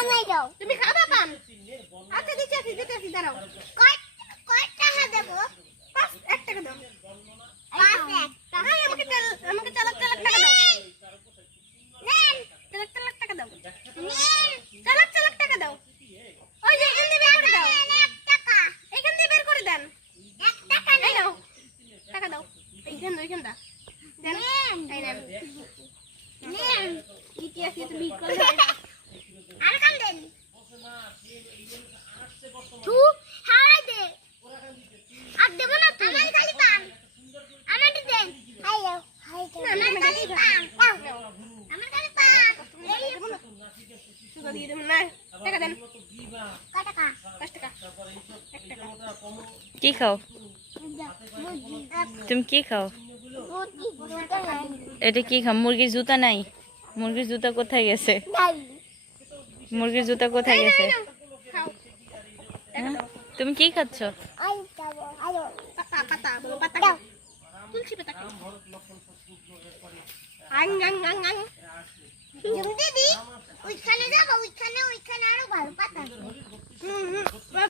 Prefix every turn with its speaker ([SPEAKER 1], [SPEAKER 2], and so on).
[SPEAKER 1] দাও
[SPEAKER 2] তুমি খাবা পান আচ্ছা দিচ্ছি আছি দিতে আছি দাঁড়াও।
[SPEAKER 1] কয় কয় টাকা দেবো?
[SPEAKER 2] পাঁচ এক টাকা দাও।
[SPEAKER 1] পাঁচ এক টাকা।
[SPEAKER 2] আমাকে আমাকে চালাক চালাক টাকা দাও।
[SPEAKER 1] নেন।
[SPEAKER 2] চালাক চালাক টাকা দাও।
[SPEAKER 1] নেন।
[SPEAKER 2] চালাক চালাক টাকা দাও। ওই যে এখান দিয়ে বের করে দাও।
[SPEAKER 1] এক টাকা।
[SPEAKER 2] এখান দিয়ে বের করে দেন।
[SPEAKER 1] এক টাকা
[SPEAKER 2] এই নাও। টাকা দাও। এইখান দাও এইখান দাও দেন।
[SPEAKER 1] নেন।
[SPEAKER 2] এই নেন। আছি তুমি করে
[SPEAKER 1] তু হারাই দে। আর দেবো না তুই আমার খালি পান আমার দেন হাইও হাই আমার খালি পান আমার খালি পান এই
[SPEAKER 2] সুদা দিয়ে দেবেন না। টাকা দেন।
[SPEAKER 1] কয় টাকা?
[SPEAKER 2] পাঁচ টাকা। এক টাকা।
[SPEAKER 3] কি খাও? তুমি কি খাও? এটা কি খাও? মুরগির জুতা নাই? মুরগির জুতা কোথায় গেছে? মুরগির জুতা কোথায় গেছে? তুমি কি খাচ্ছ?
[SPEAKER 2] তুলসী